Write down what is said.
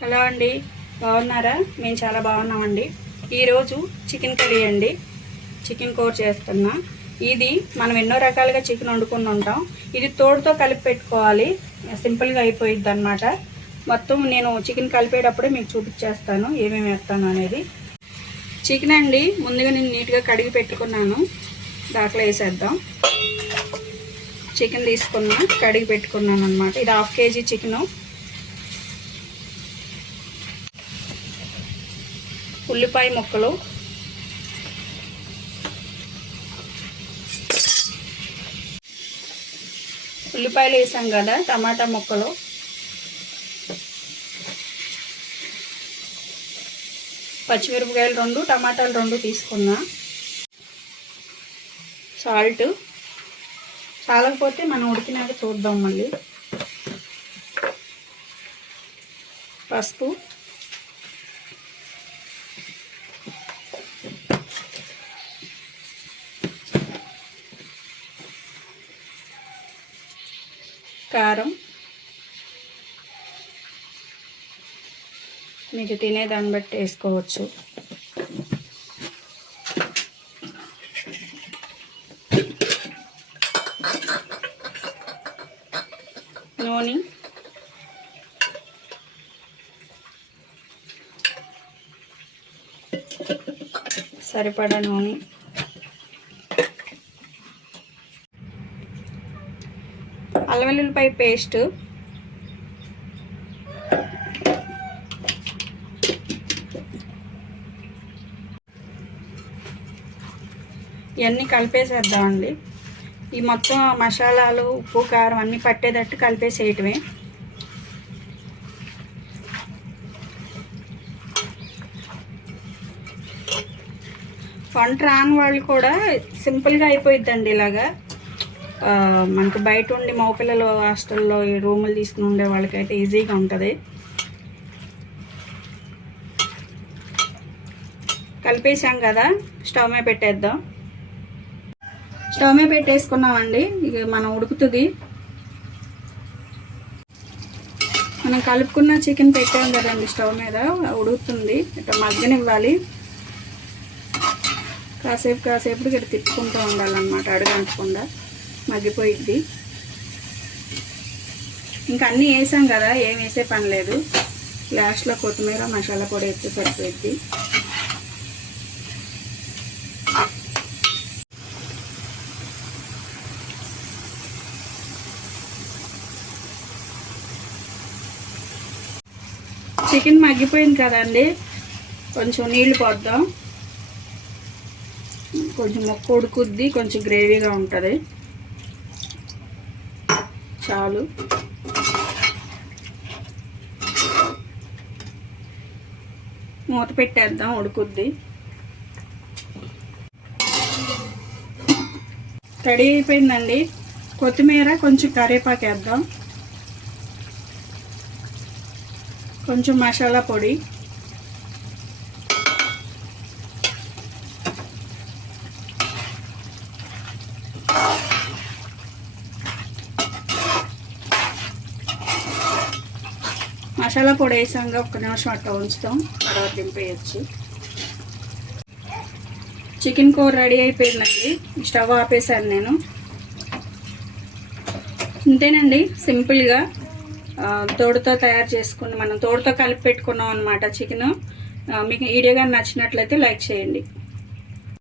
Hello అండి, బాగున్నారా? మేము చాలా బాగున్నామండి. ఈరోజు చికెన్ కర్రీ అండి, చికెన్ కూర చేస్తున్నా. ఇది మనం ఎన్నో రకాలుగా చికెన్ వండుకుని ఉంటాం. ఇది తోడుతో కలిపి పెట్టుకోవాలి, సింపుల్గా అయిపోయిద్ది అన్నమాట. మొత్తం నేను చికెన్ కలిపేటప్పుడే మీకు చూపించేస్తాను ఏమేమి వేస్తాను అనేది. చికెన్ అండి ముందుగా నేను నీట్గా కడిగి పెట్టుకున్నాను. దాంట్లో వేసేద్దాం. చికెన్ తీసుకున్నా, కడిగి పెట్టుకున్నాను అన్నమాట. ఇది 1/2 kg చికెను. ఉల్లిపాయ ముక్కలు, ఉల్లిపాయలు వేసాం కదా, టమాటా ముక్కలు, పచ్చిమిరపకాయలు 2, టమాటాలు 2 తీసుకున్నా. సాల్ట్ చాలకపోతే మనం ఉడికినాక చూద్దాం మళ్ళీ. పసుపు, కారం మీకు తినేదాన్ని బట్టి వేసుకోవచ్చు. నూనె, సరిపడా నూనె, అల్లం వెల్లుల్లిపాయ పేస్ట్, ఇవన్నీ కలిపేసేద్దామండి. ఈ మొత్తం మసాలాలు, ఉప్పు, కారం అన్నీ పట్టేటట్టు కలిపేసేయటమే. వంట రాని వాళ్ళు కూడా సింపుల్గా అయిపోయిద్దండి ఇలాగా. మనకు బయట ఉండి మగపిల్లలు హాస్టల్లో ఈ రూములు తీసుకుని ఉండే వాళ్ళకైతే ఈజీగా ఉంటుంది. కలిపేసాం కదా, స్టవ్ మీద పెట్టేద్దాం. స్టవ్ మీద పెట్టేసుకున్నామండి. ఇక మనం ఉడుకుతుంది. మనం కలుపుకున్న చికెన్ పెట్టాం కదండి స్టవ్ మీద, ఉడుకుతుంది. ఇట్లా మగ్గనివ్వాలి. కాసేపు ఇక్కడ తిప్పుకుంటూ ఉండాలన్నమాట, అడుగంటకుండా మగ్గిపోయిద్ది. ఇంకా అన్నీ వేసాం కదా, ఏం వేసే పని లేదు. లాస్ట్లో కొత్తిమీర, మసాలా పొడి వేస్తే సరిపోయిద్ది. చికెన్ మగ్గిపోయింది కదండి, కొంచెం నీళ్లు పోద్దాం. కొంచెం మొక్క ఉడుకుద్ది, కొంచెం గ్రేవీగా ఉంటుంది. చాలు. మూత పెట్టేద్దాం, ఉడుకుద్ది. రెడీ అయిపోయిందండి. కొత్తిమీర, కొంచెం కరివేపాకు వేద్దాం. కొంచెం మసాలా పొడి, మసాలా పొడి వేసాక 1 నిమిషం అట్లా ఉంచుతాం, తర్వాత దింపేయచ్చు. చికెన్ కూర రెడీ అయిపోయిందండి. స్టవ్ ఆపేసాను నేను. ఇంతేనండి, సింపుల్గా తోడుతో తయారు చేసుకుని మనం తోడుతో కలిపి పెట్టుకున్నాం అనమాట చికెన్. మీకు వీడియో కానీ నచ్చినట్లయితే లైక్ చేయండి.